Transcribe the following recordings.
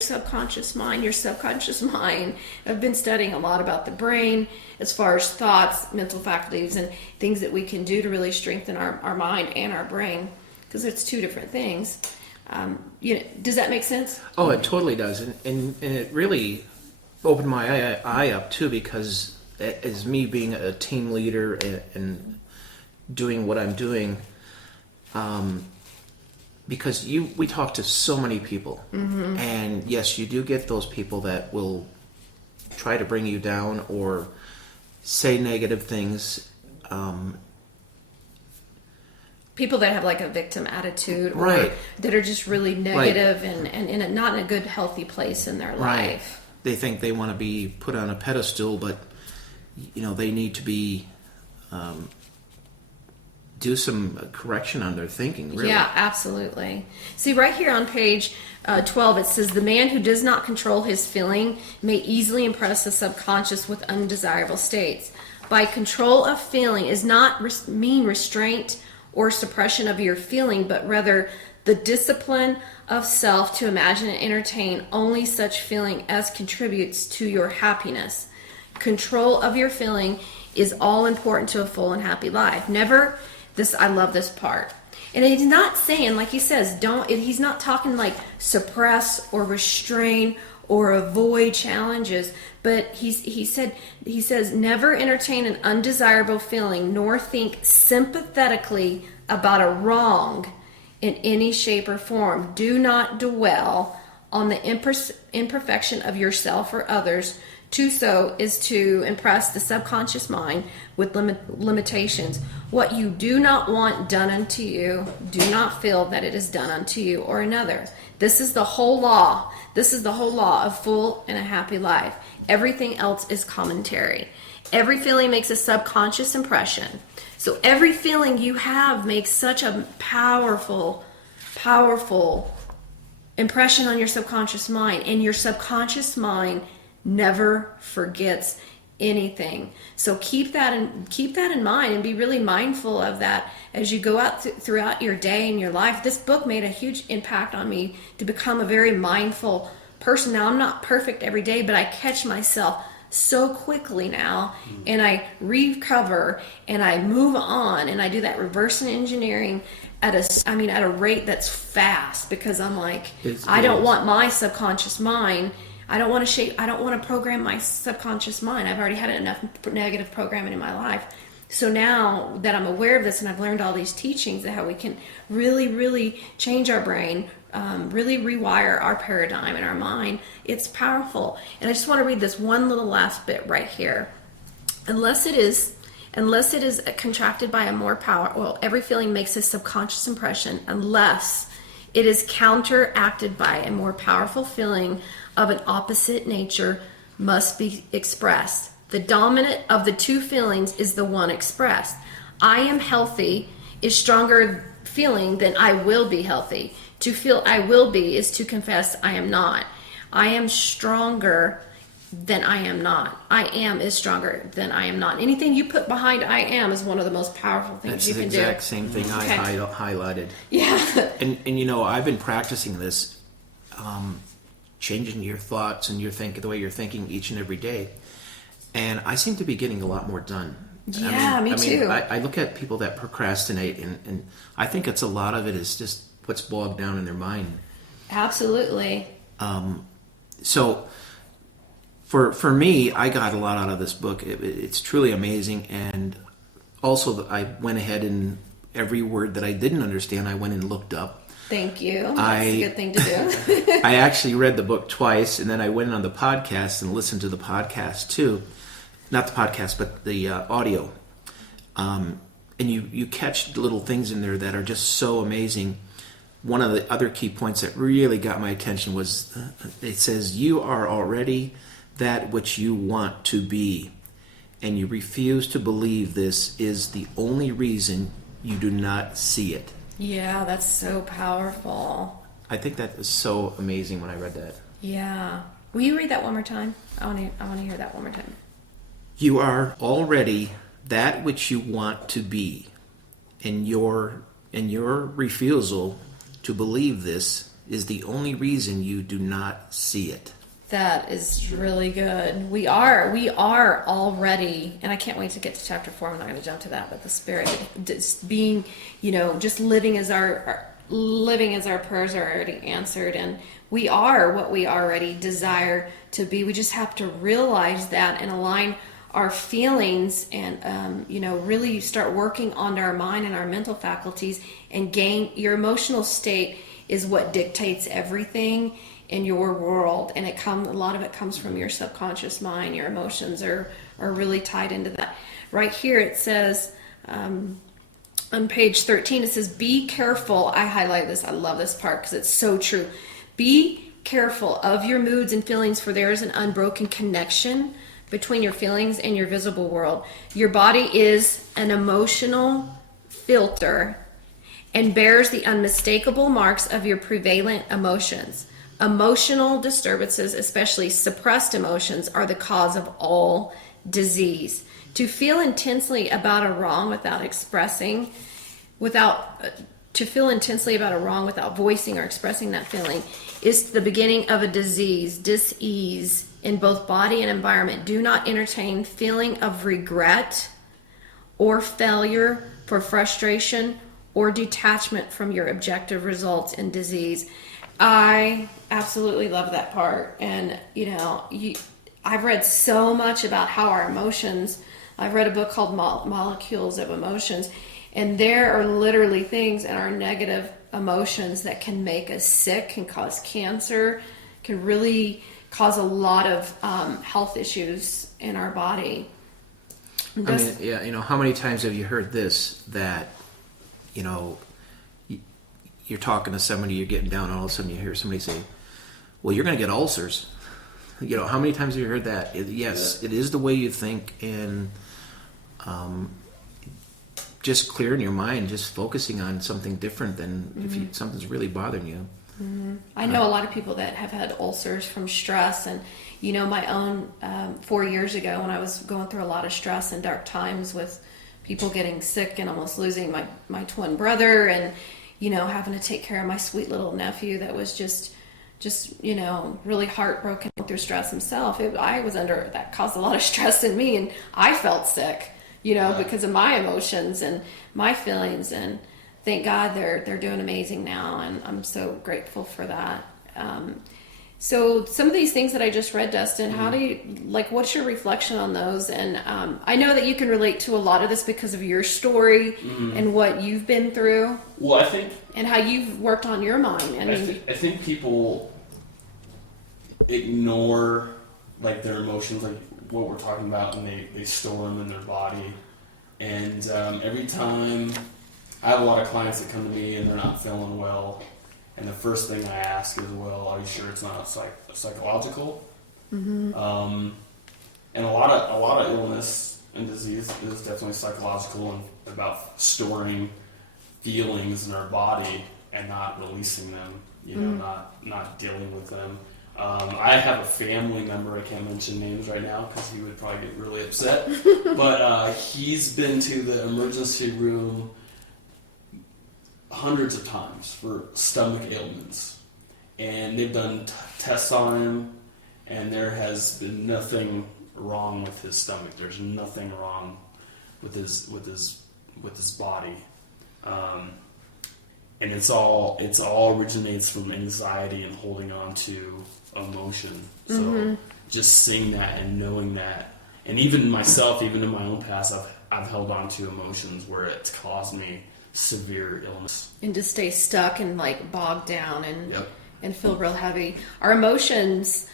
subconscious mind. Your subconscious mind, I've been studying a lot about the brain as far as thoughts, mental faculties, and things that we can do to really strengthen our mind and our brain, because it's two different things. Does that make sense? Oh, it totally does. And it really opened my eye up too, because as me being a team leader and doing what I'm doing, because we talk to so many people, and yes, you do get those people that will try to bring you down or say negative things. People that have like a victim attitude, or right, that are just really negative and not in a good, healthy place in their life. They think they want to be put on a pedestal, but they need to be do some correction on their thinking, really. Yeah, absolutely. See, right here on page 12, it says, the man who does not control his feeling may easily impress the subconscious with undesirable states. By control of feeling is not mean restraint or suppression of your feeling, but rather the discipline of self to imagine and entertain only such feeling as contributes to your happiness. Control of your feeling is all important to a full and happy life. I love this part. And he's not saying, like he says, he's not talking like suppress or restrain or avoid challenges, but he says never entertain an undesirable feeling nor think sympathetically about a wrong in any shape or form. Do not dwell on the imperfection of yourself or others. To so is to impress the subconscious mind with limitations. What you do not want done unto you, do not feel that it is done unto you or another. This is the whole law. This is the whole law of full and a happy life. Everything else is commentary. Every feeling makes a subconscious impression. So every feeling you have makes such a powerful, powerful impression on your subconscious mind. And your subconscious mind never forgets anything. So keep that in mind and be really mindful of that as you go out throughout your day and your life. This book made a huge impact on me to become a very mindful person. Now, I'm not perfect every day, but I catch myself so quickly now, and I recover and I move on, and I do that reverse engineering at a rate that's fast, because I'm like, I don't want my subconscious mind. I don't want to program my subconscious mind. I've already had enough negative programming in my life. So now that I'm aware of this and I've learned all these teachings of how we can really, really change our brain, really rewire our paradigm and our mind, it's powerful. And I just want to read this one little last bit right here. Unless it is contracted by a more every feeling makes a subconscious impression unless it is counteracted by a more powerful feeling of an opposite nature must be expressed. The dominant of the two feelings is the one expressed. I am healthy is stronger feeling than I will be healthy. To feel I will be is to confess I am not. I am stronger than I am not. I am is stronger than I am not. Anything you put behind I am is one of the most powerful things you can do. That's the exact same thing I highlighted. Yeah. And I've been practicing this, changing your thoughts and the way you're thinking each and every day. And I seem to be getting a lot more done. Yeah, me too. I look at people that procrastinate, and I think a lot of it is just what's bogged down in their mind. Absolutely. So for me, I got a lot out of this book. It's truly amazing. And also I went ahead and every word that I didn't understand, I went and looked up. Thank you. That's a good thing to do. I actually read the book twice, and then I went on the podcast and listened to the podcast too. Not the podcast, but the audio. And you catch little things in there that are just so amazing. One of the other key points that really got my attention was it says, you are already that which you want to be, and you refuse to believe this is the only reason you do not see it. Yeah, that's so powerful. I think that is so amazing when I read that. Yeah. Will you read that one more time? I want to hear that one more time. You are already that which you want to be, and your refusal to believe this is the only reason you do not see it. That is really good. We are already, and I can't wait to get to chapter 4. I'm not going to jump to that, but the Spirit just being, just living as our prayers are already answered, and we are what we already desire to be. We just have to realize that and align our feelings, and really start working on our mind and our mental faculties, and gain your emotional state is what dictates everything in your world, and a lot of it comes from your subconscious mind. Your emotions are really tied into that. Right here it says on page 13, it says, be careful. I highlight this. I love this part because it's so true. Be careful of your moods and feelings, for there is an unbroken connection between your feelings and your visible world. Your body is an emotional filter and bears the unmistakable marks of your prevalent emotions. Emotional disturbances, especially suppressed emotions, are the cause of all disease. To feel intensely about a wrong without voicing or expressing that feeling is the beginning of a disease in both body and environment. Do not entertain feeling of regret or failure for frustration or detachment from your objective results in disease. I absolutely love that part. And, I've read so much about how our emotions, I've read a book called Molecules of Emotions, and there are literally things in our negative emotions that can make us sick, can cause cancer, can really cause a lot of health issues in our body. How many times have you heard this, that, you're talking to somebody, you're getting down, and all of a sudden you hear somebody say, well, you're going to get ulcers. How many times have you heard that? Yes, it is the way you think, and just clearing your mind, just focusing on something different than if something's really bothering you. Mm-hmm. I know a lot of people that have had ulcers from stress, and my own 4 years ago, when I was going through a lot of stress and dark times with people getting sick and almost losing my twin brother, and having to take care of my sweet little nephew that was just really heartbroken through stress himself. That caused a lot of stress in me, and I felt sick, because of my emotions and my feelings. And thank God they're doing amazing now, and I'm so grateful for that. So some of these things that I just read, Dustin, how do you, what's your reflection on those? And I know that you can relate to a lot of this because of your story and what you've been through. Well, I think... And how you've worked on your mind. I think people ignore, their emotions, what we're talking about, and they store them in their body. And every time... I have a lot of clients that come to me and they're not feeling well. And the first thing I ask is, well, are you sure it's not psychological? Mm-hmm. And a lot of illness and disease is definitely psychological, and about storing feelings in our body and not releasing them, not dealing with them. I have a family member, I can't mention names right now because he would probably get really upset, but he's been to the emergency room hundreds of times for stomach ailments, and they've done tests on him, and there has been nothing wrong with his stomach. There's nothing wrong with his body, and it's all originates from anxiety and holding on to emotion. So just seeing that and knowing that, and even myself, even in my own past, I've held on to emotions where it's caused me severe illness, and to stay stuck and bogged down and feel real heavy. Our emotions,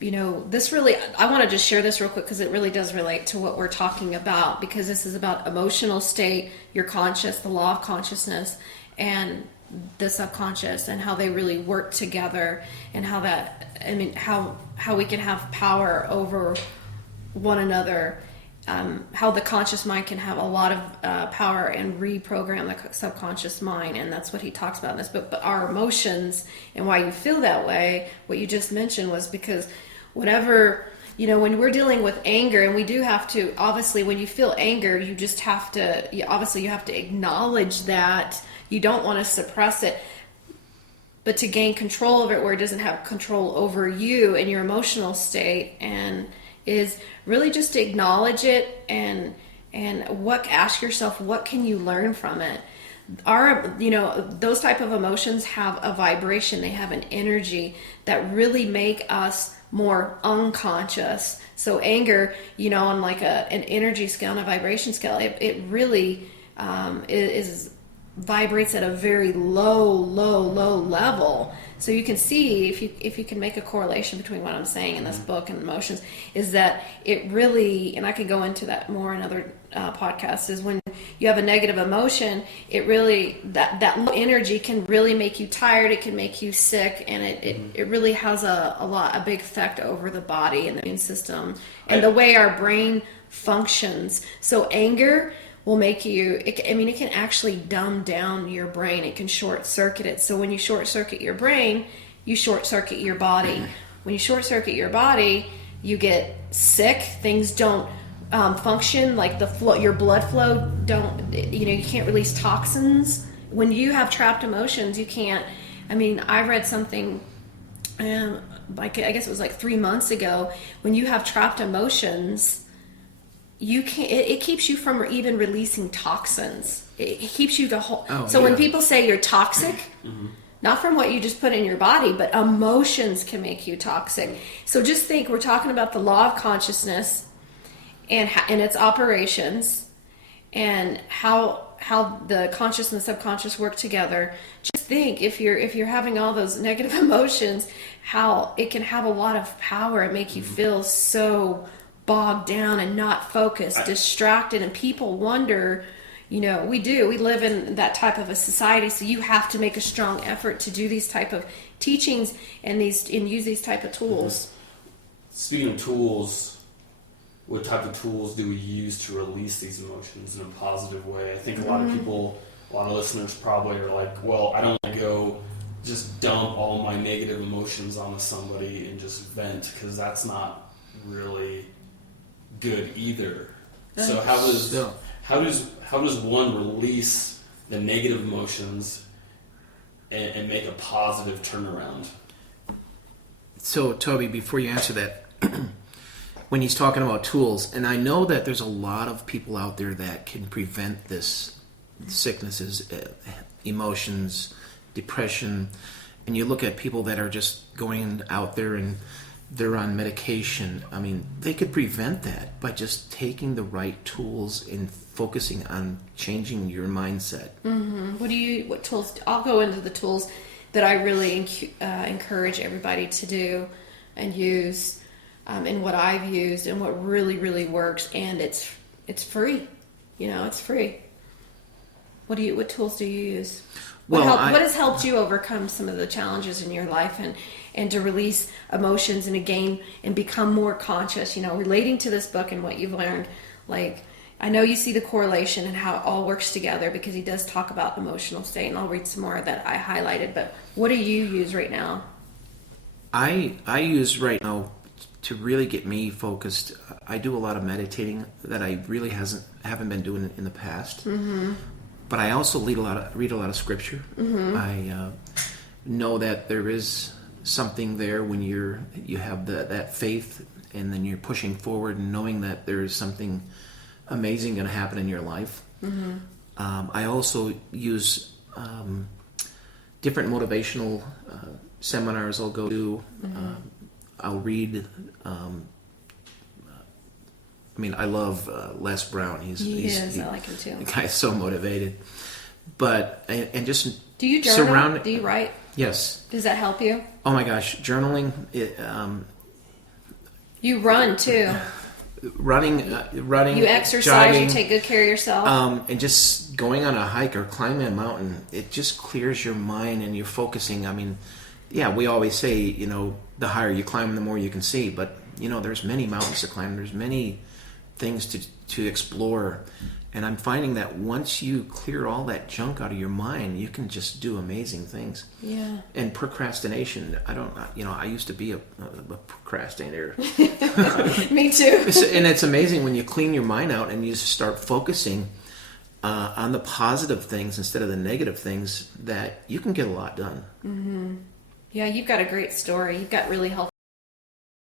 this really, I want to just share this real quick because it really does relate to what we're talking about, because this is about emotional state, your conscious, the law of consciousness, and the subconscious, and how they really work together, and how we can have power over one another. How the conscious mind can have a lot of power and reprogram the subconscious mind, and that's what he talks about in this book. But our emotions, and why you feel that way, what you just mentioned, was because whatever, when we're dealing with anger, and we do have to, obviously, when you feel anger, you just have to, you have to acknowledge that. You don't want to suppress it. but to gain control of it where it doesn't have control over you and your emotional state, and is really just to acknowledge it and ask yourself, what can you learn from it? Those type of emotions have a vibration, they have an energy that really make us more unconscious. So anger, on like an energy scale and a vibration scale, it really vibrates at a very low level. So you can see, if you can make a correlation between what I'm saying in this book and emotions, is that it really, and I could go into that more in other podcasts, is when you have a negative emotion, it really, that low energy can really make you tired, it can make you sick, and it really has a big effect over the body and the immune system and the way our brain functions. So anger will make you, it can actually dumb down your brain. It can short circuit it. So when you short circuit your brain, you short circuit your body. When you short circuit your body, you get sick. Things don't function, like your blood flow you can't release toxins. When you have trapped emotions, you can't. I read something, I guess it was like 3 months ago. When you have trapped emotions, you can't. It keeps you from even releasing toxins. It keeps you when people say you're toxic, not from what you just put in your body, but emotions can make you toxic. So just think, we're talking about the law of consciousness and its operations, and how the conscious and the subconscious work together. Just think, if you're having all those negative emotions, how it can have a lot of power and make you feel so bogged down and not focused, distracted, and people wonder, we live in that type of a society, so you have to make a strong effort to do these type of teachings and use these type of tools. Speaking of tools, what type of tools do we use to release these emotions in a positive way? I think a lot of people, a lot of listeners probably are like, well, I don't want to go just dump all my negative emotions onto somebody and just vent, because that's not really good either. So how does one release the negative emotions and make a positive turnaround? So Toby, before you answer that, when he's talking about tools, and I know that there's a lot of people out there that can prevent this sicknesses, emotions, depression, and you look at people that are just going out there and they're on medication. They could prevent that by just taking the right tools and focusing on changing your mindset. What tools? I'll go into the tools that I really encourage everybody to do and use, and what I've used and what really, really works, and it's free. It's free. What tools do you use? What has helped you overcome some of the challenges in your life and to release emotions and again and become more conscious, relating to this book and what you've learned? Like, I know you see the correlation and how it all works together, because he does talk about emotional state, and I'll read some more that I highlighted, but what do you use right now? I use right now, to really get me focused, I do a lot of meditating that I really haven't been doing in the past. But I also read a lot of scripture. I know that there is something there when you have that faith, and then you're pushing forward and knowing that there is something amazing going to happen in your life. I also use different motivational seminars I'll go to. I'll read. I love Les Brown. I like him too. The guy's so motivated. But and just do you journal? Do you write? Yes. Does that help you? Oh my gosh, journaling. You run too. Running. You exercise. Jogging, you take good care of yourself. And just going on a hike or climbing a mountain, it just clears your mind and you're focusing. We always say, the higher you climb, the more you can see. But there's many mountains to climb. There's many things to explore, and I'm finding that once you clear all that junk out of your mind, you can just do amazing things. Yeah. And procrastination, I used to be a procrastinator. Me too. And it's amazing when you clean your mind out and you start focusing. on the positive things instead of the negative things, that you can get a lot done. Yeah, you've got a great story. You've got really helpful